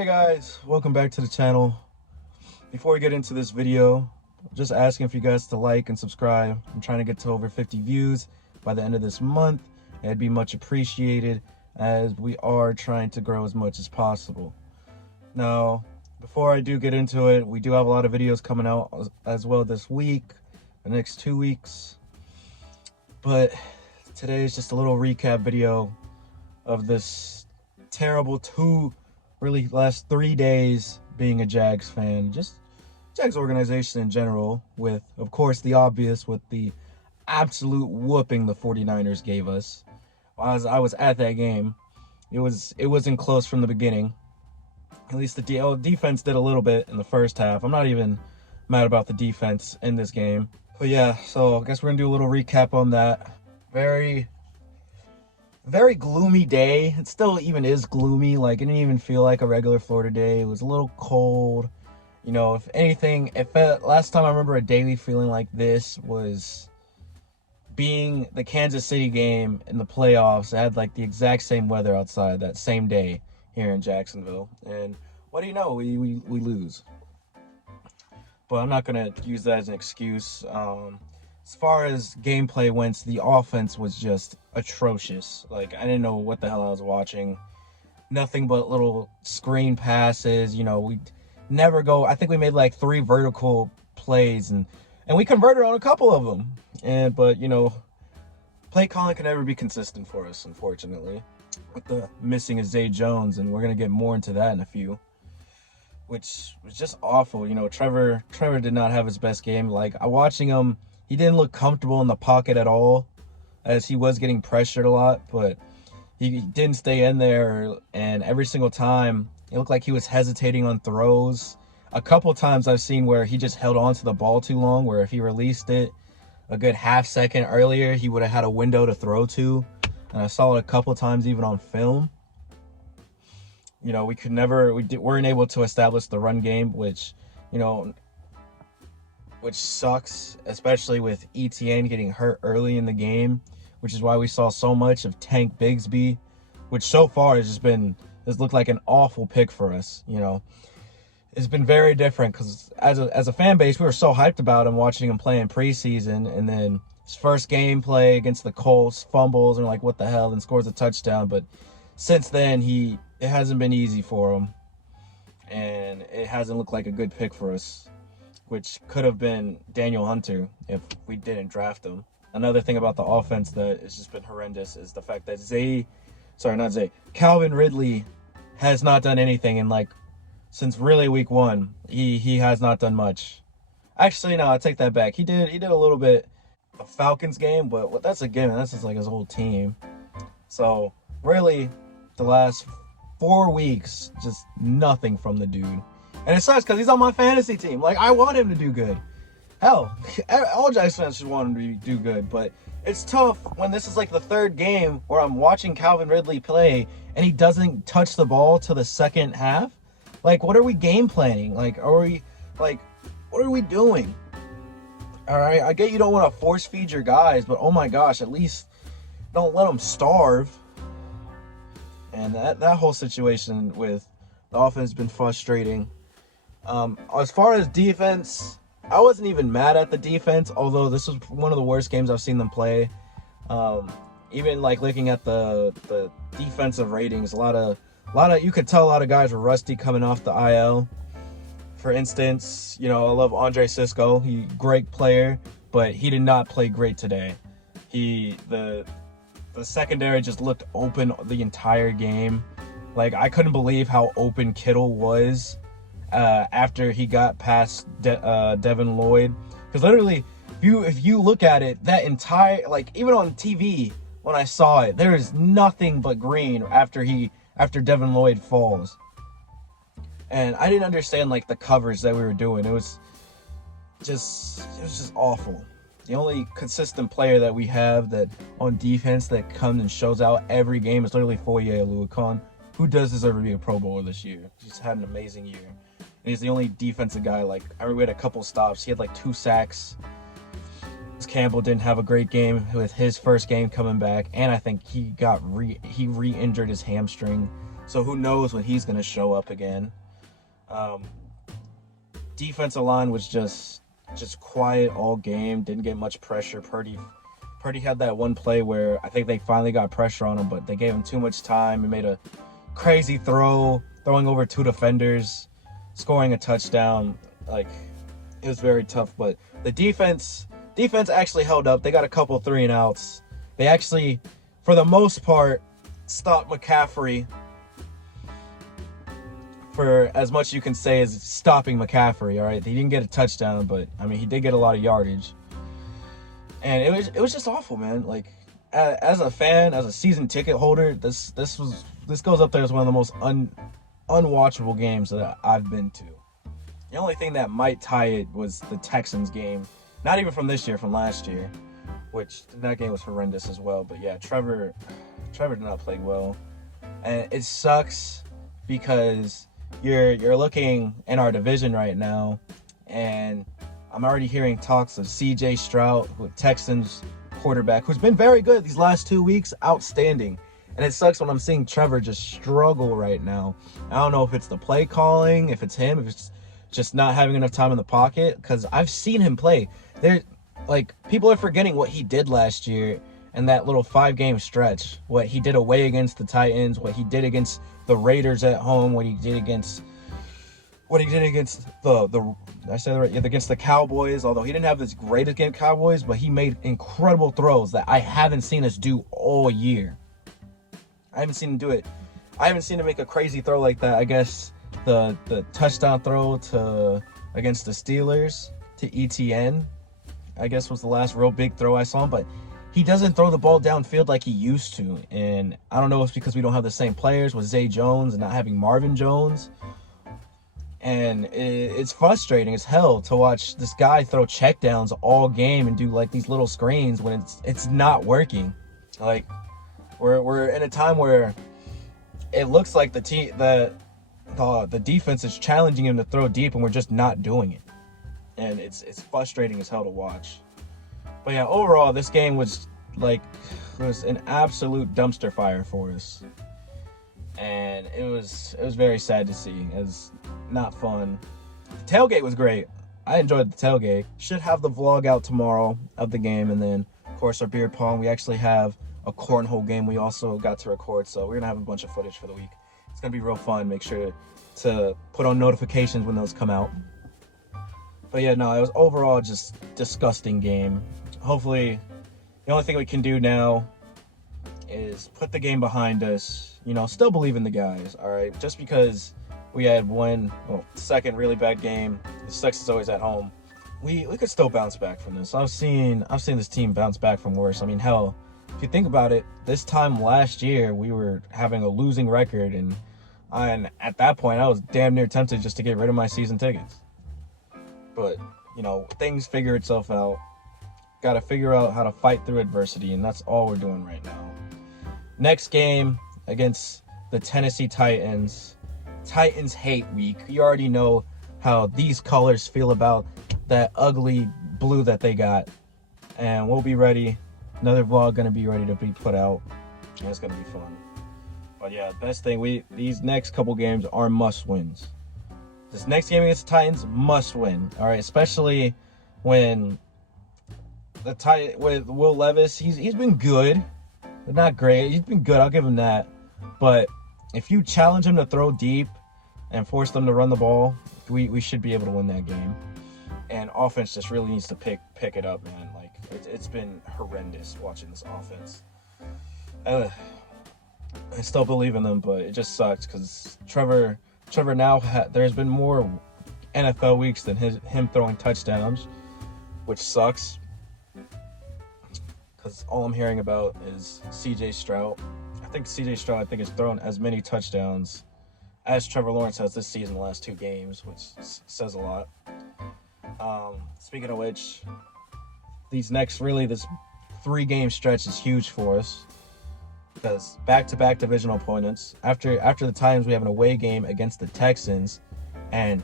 Hey guys, welcome back to the channel. Before we get into this video, just asking for you guys to like and subscribe. I'm trying to get to over 50 views by the end of this month. It'd be much appreciated as we are trying to grow as much as possible. Now, before I do get into it, we do have a lot of videos coming out as well this week, the next 2 weeks. But today is just a little recap video of this terrible last 3 days being a Jags fan, just Jags organization in general, with of course the obvious, with the absolute whooping the 49ers gave us. As I was at that game, it wasn't close from the beginning. At least the defense did a little bit in the first half. I'm not even mad about the defense in this game. But yeah, so I guess we're gonna do a little recap on that. Very gloomy day. It still even is gloomy. Like, it didn't even feel like a regular Florida day. It was a little cold. You know, if anything, last time I remember a daily feeling like this was being the Kansas City game in the playoffs. It had like the exact same weather outside that same day here in Jacksonville. And what do you know? We lose. But I'm not going to use that as an excuse. As far as gameplay went, the offense was just atrocious. Like, I didn't know what the hell I was watching. Nothing but little screen passes. You know, we never go. I think we made like 3 vertical plays, and we converted on a couple of them. But you know, play calling can never be consistent for us, unfortunately. With the missing of Zay Jones, and we're gonna get more into that in a few. Which was just awful. You know, Trevor did not have his best game. Like, watching him, he didn't look comfortable in the pocket at all, as he was getting pressured a lot, but he didn't stay in there, and every single time, it looked like he was hesitating on throws. A couple times I've seen where he just held on to the ball too long, where if he released it a good half second earlier, he would have had a window to throw to, and I saw it a couple times even on film. You know, we weren't able to establish the run game, which, you know, which sucks, especially with ETN getting hurt early in the game, which is why we saw so much of Tank Bigsby, which so far has looked like an awful pick for us. You know, it's been very different because as a fan base, we were so hyped about him, watching him play in preseason, and then his first game play against the Colts, fumbles, and like, what the hell, and scores a touchdown. But since then, it hasn't been easy for him, and it hasn't looked like a good pick for us, which could have been Daniel Hunter if we didn't draft him. Another thing about the offense that has just been horrendous is the fact that Calvin Ridley has not done anything in since really week 1. He has not done much. Actually, no, I take that back. He did a little bit the Falcons game, but that's a given. That's just like his whole team. So really, the last 4 weeks, just nothing from the dude. And it sucks because he's on my fantasy team. Like, I want him to do good. Hell, all Jags fans should want him to do good. But it's tough when this is like the 3rd game where I'm watching Calvin Ridley play and he doesn't touch the ball till the second half. Like, what are we game planning? What are we doing? All right, I get you don't want to force feed your guys, but oh my gosh, at least don't let them starve. And that whole situation with the offense has been frustrating. As far as defense, I wasn't even mad at the defense, although this was one of the worst games I've seen them play. Even like looking at the defensive ratings, a lot of you could tell a lot of guys were rusty coming off the IL. For instance, you know, I love Andre Cisco. Great player, but he did not play great today. The secondary just looked open the entire game. Like, I couldn't believe how open Kittle was after he got past Devin Lloyd. Because literally, if you look at it, that entire, even on TV when I saw it, there is nothing but green after Devin Lloyd falls. And I didn't understand the coverage that we were doing. It was just awful. The only consistent player that we have that on defense that comes and shows out every game is literally Foye Oluokun, who does deserve to be a Pro Bowler this year. He's had an amazing year. And he's the only defensive guy. I remember we had a couple stops. He had 2 sacks. Campbell didn't have a great game with his first game coming back, and I think he re-injured his hamstring. So who knows when he's going to show up again. Um, Defensive line was just quiet all game. Didn't get much pressure. Purdy had that one play where I think they finally got pressure on him, but they gave him too much time. He made a crazy throw, throwing over 2 defenders, scoring a touchdown. Like, it was very tough. But the defense actually held up. They got a couple 3-and-outs. They actually, for the most part, stopped McCaffrey. For as much you can say as stopping McCaffrey, all right? He didn't get a touchdown, but, I mean, he did get a lot of yardage. And it was just awful, man. Like, as a fan, as a season ticket holder, this goes up there as one of the most unwatchable games that I've been to. The only thing that might tie it was the Texans game. Not even from this year, from last year, which that game was horrendous as well. But yeah, Trevor did not play well. And it sucks because you're looking in our division right now, and I'm already hearing talks of CJ Stroud, Texans quarterback, who's been very good these last 2 weeks, outstanding. And it sucks when I'm seeing Trevor just struggle right now. I don't know if it's the play calling, if it's him, if it's just not having enough time in the pocket, because I've seen him play. People are forgetting what he did last year in that little 5-game stretch, what he did away against the Titans, what he did against the Raiders at home, what he did against against the Cowboys. Although he didn't have this great against Cowboys, but he made incredible throws that I haven't seen us do all year. I haven't seen him do it. I haven't seen him make a crazy throw like that. I guess the touchdown throw against the Steelers to ETN, I guess, was the last real big throw I saw him. But he doesn't throw the ball downfield like he used to. And I don't know if it's because we don't have the same players with Zay Jones and not having Marvin Jones. And it's frustrating as hell to watch this guy throw checkdowns all game and do like these little screens when it's not working. Like, we're in a time where it looks like the defense is challenging him to throw deep, and we're just not doing it. And it's frustrating as hell to watch. But yeah, overall, this game was an absolute dumpster fire for us. And it was very sad to see. It was not fun. The tailgate was great. I enjoyed the tailgate. Should have the vlog out tomorrow of the game, and then of course our beer pong. We actually have a cornhole game we also got to record, so we're gonna have a bunch of footage for the week. It's gonna be real fun. Make sure to put on notifications when those come out. But yeah, no, it was overall just disgusting game. Hopefully, the only thing we can do now is put the game behind us. Still believe in the guys, all right? Just because we had second really bad game, it sucks, it's always at home. We could still bounce back from this. I've seen this team bounce back from worse. I mean, hell, if you think about it, this time last year we were having a losing record, and at that point I was damn near tempted just to get rid of my season tickets. But things figure itself out. Got to figure out how to fight through adversity, and that's all we're doing right now. Next game against the Tennessee Titans. Titans hate week. You already know how these colors feel about that ugly blue that they got. And we'll be ready. Another vlog going to be ready to be put out. And it's going to be fun. But yeah, best thing, these next couple games are must wins. This next game against the Titans, must win. All right, especially when with Will Levis, he's been good. But not great. He's been good. I'll give him that. But if you challenge him to throw deep and force them to run the ball, we should be able to win that game. And offense just really needs to pick it up, man. Like, it's been horrendous watching this offense. I still believe in them, but it just sucks because Trevor now there's been more NFL weeks than him throwing touchdowns, which sucks. Because all I'm hearing about is CJ Stroud. I think CJ Stroud has thrown as many touchdowns as Trevor Lawrence has this season, the last 2 games, which says a lot. Speaking of which, this 3-game stretch is huge for us. Because back-to-back divisional opponents. After the Titans, we have an away game against the Texans. And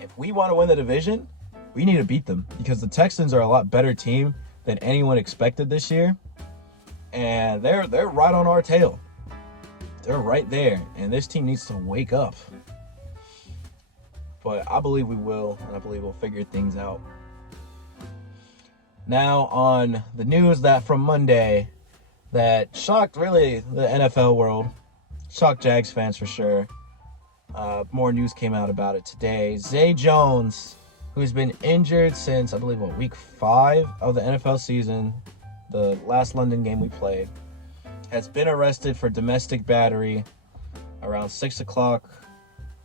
if we want to win the division, we need to beat them. Because the Texans are a lot better team than anyone expected this year, and they're right on our tail. They're right there, and this team needs to wake up. But I believe we will, and I believe we'll figure things out. Now on the news that from Monday that shocked really the NFL world, shocked Jags fans for sure. More news came out about it today. Zay Jones, who's been injured since, I believe, week 5 of the NFL season, the last London game we played, has been arrested for domestic battery around 6 o'clock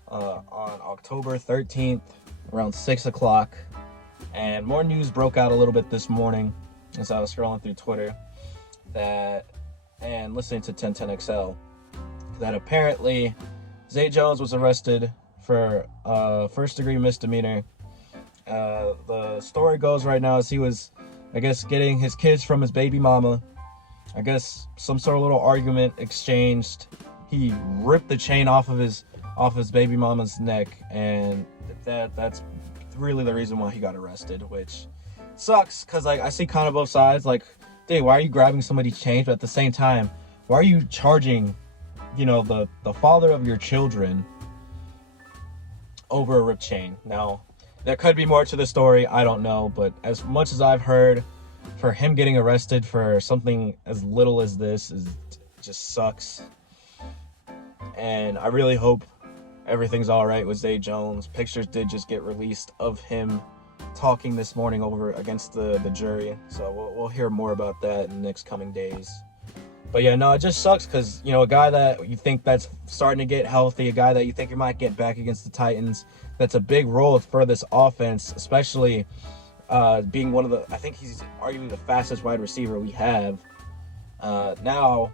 on October 13th, around 6 o'clock. And more news broke out a little bit this morning as I was scrolling through Twitter and listening to 1010XL, that apparently Zay Jones was arrested for first-degree misdemeanor. The story goes right now is he was, I guess, getting his kids from his baby mama. I guess some sort of little argument exchanged. He ripped the chain off of his baby mama's neck, and that's really the reason why he got arrested, which sucks because like I see kind of both sides. Like, dude, why are you grabbing somebody's chain? But at the same time, why are you charging, the father of your children over a ripped chain? Now, there could be more to the story. I don't know, but as much as I've heard, for him getting arrested for something as little as this just sucks. And I really hope everything's all right with Zay Jones. Pictures did just get released of him talking this morning over against the jury, so we'll hear more about that in the next coming days. But yeah, no, it just sucks because, a guy that you think that's starting to get healthy, a guy that you think you might get back against the Titans, that's a big role for this offense, especially being one of the, I think he's arguably the fastest wide receiver we have. Now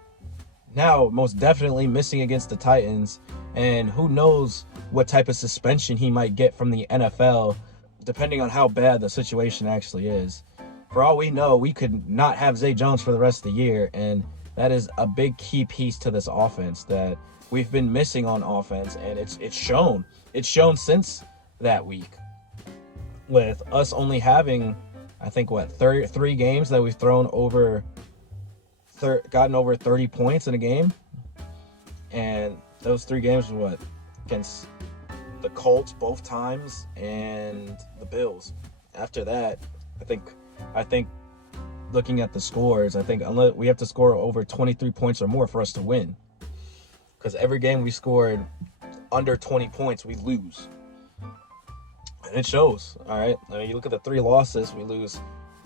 most definitely missing against the Titans, and who knows what type of suspension he might get from the NFL, depending on how bad the situation actually is. For all we know, we could not have Zay Jones for the rest of the year, and that is a big key piece to this offense that we've been missing on offense, and it's shown. It's shown since that week, with us only having, I think, 3 games that we've thrown over, gotten over 30 points in a game, and those 3 games were against the Colts both times and the Bills. After that, I think looking at the scores, I think unless we have to score over 23 points or more for us to win, because every game we scored under 20 points, we lose. And it shows, all right? I mean, you look at the 3 losses, we lose,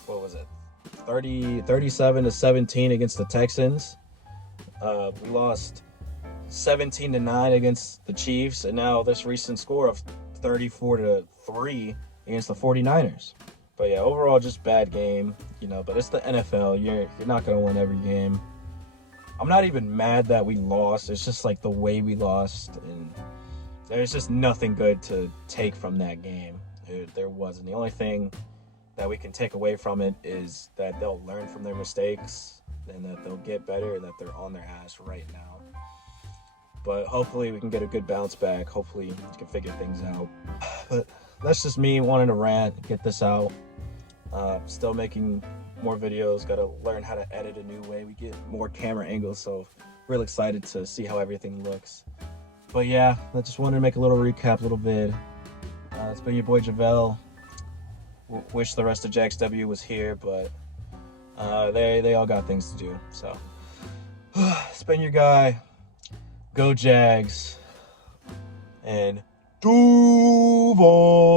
37-17 against the Texans. We lost 17-9 against the Chiefs, and now this recent score of 34-3 against the 49ers. But yeah, overall, just bad game, but it's the NFL. You're not going to win every game. I'm not even mad that we lost. It's just like the way we lost, and there's just nothing good to take from that game. There wasn't. The only thing that we can take away from it is that they'll learn from their mistakes and that they'll get better and that they're on their ass right now. But hopefully we can get a good bounce back. Hopefully we can figure things out. But that's just me wanting to rant, get this out. Still making more videos. Got to learn how to edit a new way. We get more camera angles, so real excited to see how everything looks. But yeah, I just wanted to make a little recap, little vid. It's been your boy Javel. Wish the rest of Jags W was here, but they all got things to do. So it's been your guy. Go Jags. And Duval.